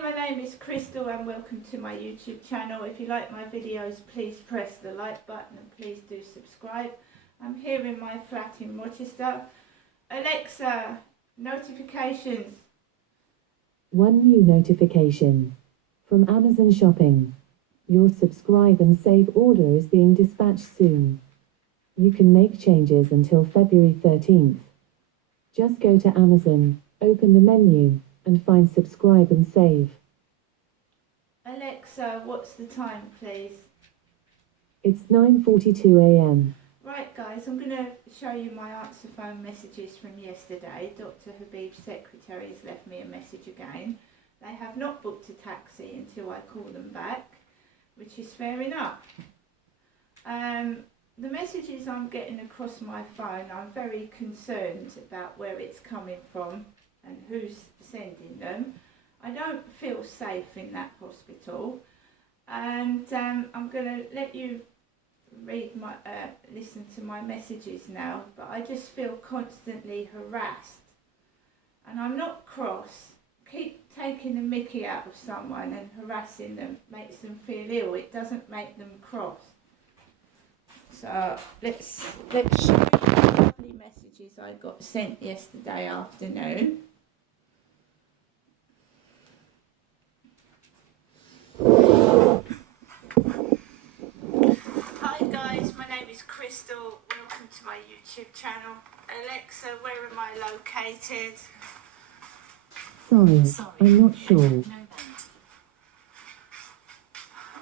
Hi, my name is Crystal and welcome to my YouTube channel. If you like my videos, please press the like button and please do subscribe. I'm here in my flat in Rochester. Alexa, notifications. One new notification from Amazon Shopping. Your subscribe and save order is being dispatched soon. You can make changes until February 13th. Just go to Amazon, open the menu, and find subscribe and save. Alexa, what's the time, please? It's 9:42 a.m. Right guys, I'm going to show you my answer phone messages from yesterday. Dr. Habib's secretary has left me a message again. They have not booked a taxi until I call them back, which is fair enough. The messages I'm getting across my phone, I'm very concerned about where it's coming from and who's sending them. I don't feel safe in that hospital, and I'm going to let you listen to my messages now, but I just feel constantly harassed, and I'm not cross. Keep taking the mickey out of someone and harassing them makes them feel ill. It doesn't make them cross. So let's show you the lovely messages I got sent yesterday afternoon. Hi guys, my name is Crystal. Welcome to my YouTube channel. Alexa, where am I located? Sorry, I'm not sure.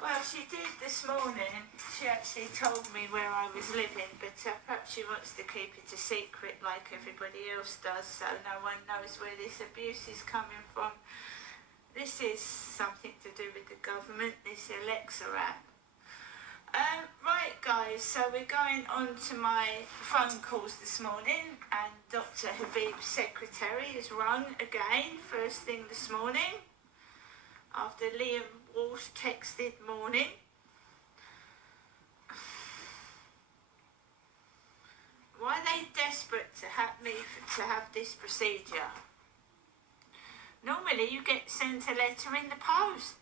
Well, she did this morning. She actually told me where I was living, but perhaps she wants to keep it a secret like everybody else does, so no one knows where this abuse is coming from. This is something to do with the government, this Alexa app. Right guys, so we're going on to my phone calls this morning, and Dr. Habib's secretary has rung again first thing this morning after Liam Walsh texted morning. Why are they desperate to have me to have this procedure? Normally you get sent a letter in the post.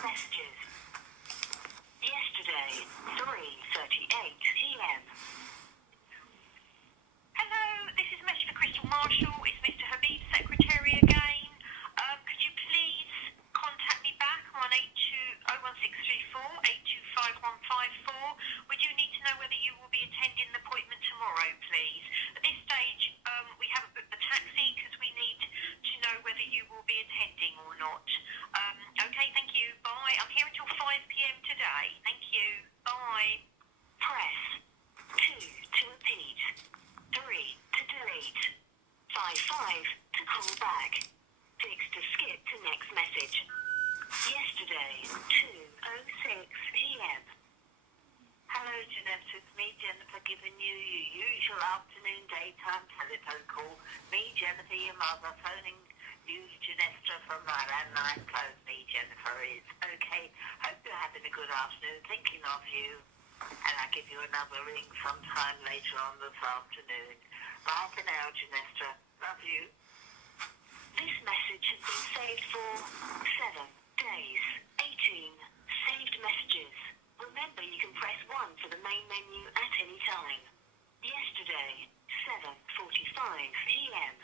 Messages. Yesterday, 3:38 p.m. Hello, this is Mr. Crystal Marshall. It's Mr. Habib's secretary again. Could you please contact me back on 01634 825154? We do need to know whether you will be attending the appointment tomorrow, please. At this stage, we haven't booked the taxi because we need to know whether you will be attending or not. Okay, thank you. Bye. I'm here until 5 p.m. today. Thank you. Bye. Press 2 to repeat. 3 to delete. 5 to call back. 6 to skip to next message. Yesterday, 2:06 p.m. Hello, Janessa. It's me, Jennifer, giving you your usual afternoon daytime telephone call. Me, Jennifer, your mother, phoning you, Janessa, from my landline phone. Me, Jennifer, is okay. Hope you're having a good afternoon. Thinking of you. And I'll give you another ring sometime later on this afternoon. Bye for now, Janessa. Love you. This message has been saved for 7 days. 18 saved messages. Remember, you can press 1 for the main menu at any time. Yesterday, 7:45 p.m.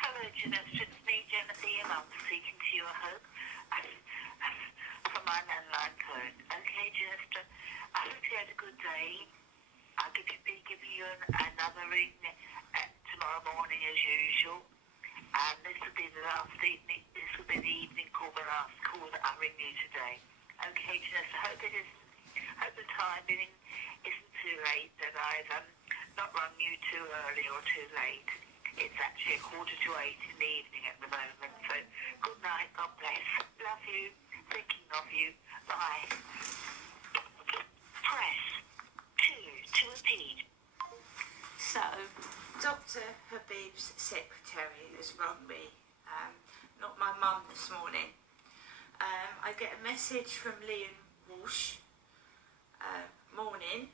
Hello, Janessa. It's me, Jennifer, your mum, speaking to you, I hope. From my landline phone. Okay, Janessa. I hope you had a good day. I'll be giving you another ring tomorrow morning as usual. And this will be the last evening. This will be the evening call, the last call that I ring you today. Okay, Janessa. Hope the timing isn't too late, that I've not rung you too early or too late. It's actually 7:45 in the evening at the moment. So good night. God bless. Love you. Thinking of you. Bye. Press 2 to repeat. So, Dr. Habib's secretary has rung me, not my mum this morning. I get a message from Liam Walsh, morning.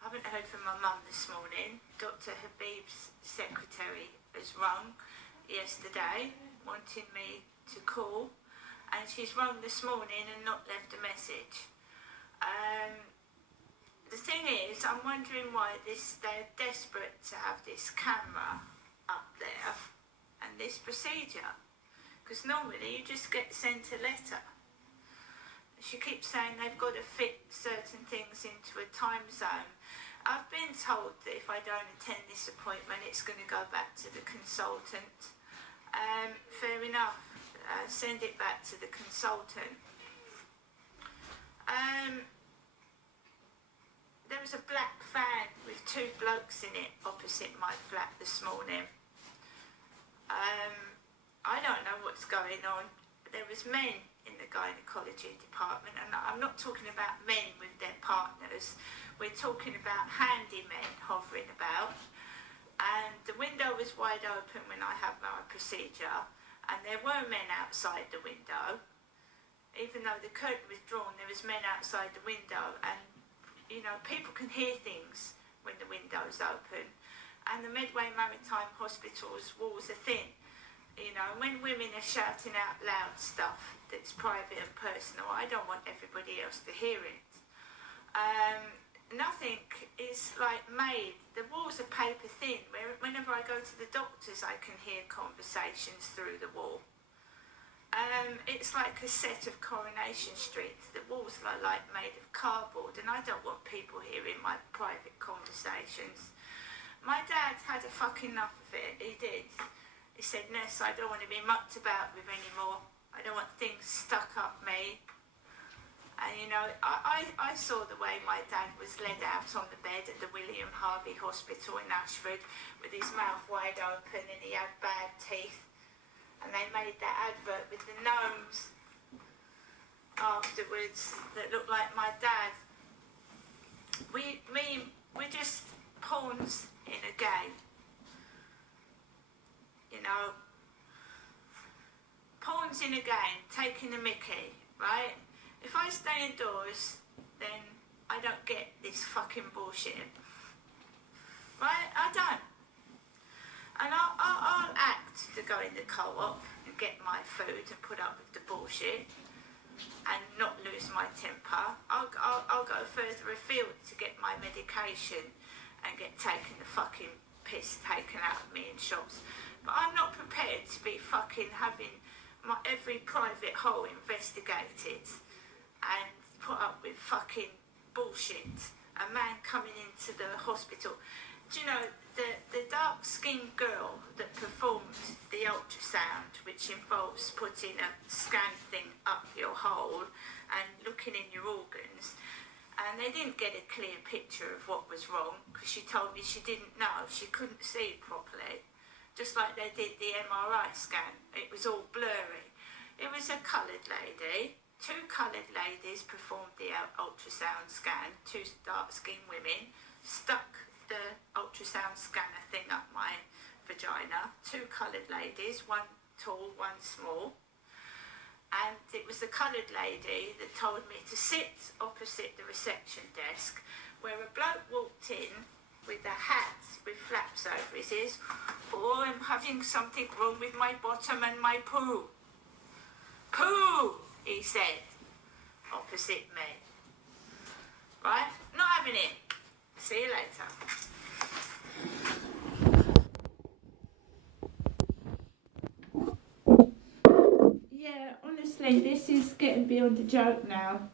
I haven't heard from my mum this morning. Dr. Habib's secretary has rung yesterday, wanting me to call, and she's rung this morning and not left a message. The thing is, I'm wondering why they're desperate to have this camera up there and this procedure, because normally you just get sent a letter. She keeps saying they've got to fit certain things into a time zone. I've been told that if I don't attend this appointment, it's going to go back to the consultant. Fair enough. Send it back to the consultant. There was a black van with two blokes in it opposite my flat this morning. I don't know what's going on. There was men in the gynecology department, and I'm not talking about men with their partners. We're talking about handymen hovering about. And the window was wide open when I had my procedure, and there were men outside the window. Even though the curtain was drawn, there was men outside the window, and you know, people can hear things when the window's open. And the Medway Maritime Hospital's walls are thin. You know, when women are shouting out loud stuff that's private and personal, I don't want everybody else to hear it. Nothing is like made. The walls are paper thin. Whenever I go to the doctors, I can hear conversations through the wall. It's like a set of Coronation Street. The walls are like made of cardboard, and I don't want people hearing my private conversations. My dad had a fucking enough of it. He did. He said, Ness, I don't want to be mucked about with anymore. I don't want things stuck up me. And you know, I saw the way my dad was led out on the bed at the William Harvey Hospital in Ashford with his mouth wide open, and he had bad teeth. And they made that advert with the gnomes afterwards that looked like my dad. We're just pawns in a game. You know, pawns in a game, taking a mickey, right? If I stay indoors, then I don't get this fucking bullshit. Right? I don't. And I'll act to go in the co-op and get my food and put up with the bullshit and not lose my temper. I'll go further afield to get my medication and get taken the fucking piss taken out of me in shops. But I'm not prepared to be fucking having my every private hole investigated and put up with fucking bullshit. A man coming into the hospital. Do you know, the dark-skinned girl that performed the ultrasound, which involves putting a scan thing up your hole and looking in your organs, and they didn't get a clear picture of what was wrong, because she told me she didn't know, she couldn't see properly, just like they did the MRI scan. It was all blurry. It was a coloured lady. Two coloured ladies performed the ultrasound scan, two dark-skinned women, stuck the ultrasound scanner thing up my vagina. Two coloured ladies, one tall, one small. And it was the coloured lady that told me to sit opposite the reception desk, where a bloke walked in with a hat with flaps over his ears. Oh, I'm having something wrong with my bottom and my poo. Poo, he said, opposite me. Right? Not having it. See you later. Yeah, honestly, this is getting beyond a joke now.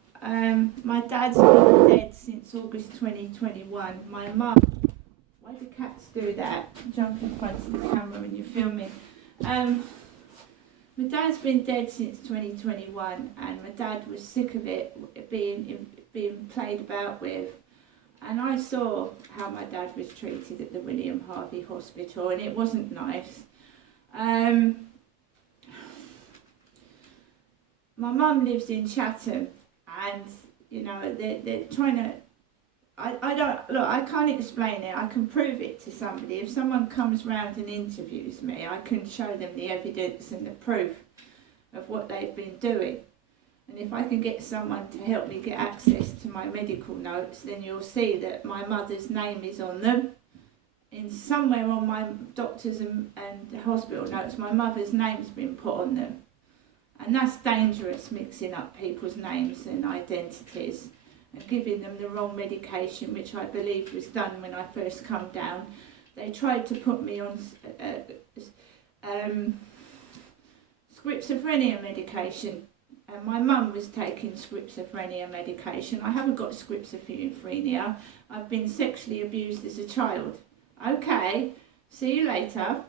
My dad's been dead since August 2021. My mum, why do cats do that? Jump in front of the camera when you film me. My dad's been dead since 2021, and my dad was sick of it being played about with. And I saw how my dad was treated at the William Harvey Hospital, and it wasn't nice. My mum lives in Chatham, and you know they're trying to. I don't, look, I can't explain it. I can prove it to somebody. If someone comes round and interviews me, I can show them the evidence and the proof of what they've been doing. And if I can get someone to help me get access to my medical notes, then you'll see that my mother's name is on them. In somewhere on my doctor's and hospital notes, my mother's name's been put on them. And that's dangerous, mixing up people's names and identities and giving them the wrong medication, which I believe was done when I first come down. They tried to put me on schizophrenia medication. And my mum was taking schizophrenia medication. I haven't got schizophrenia. I've been sexually abused as a child. Okay, see you later.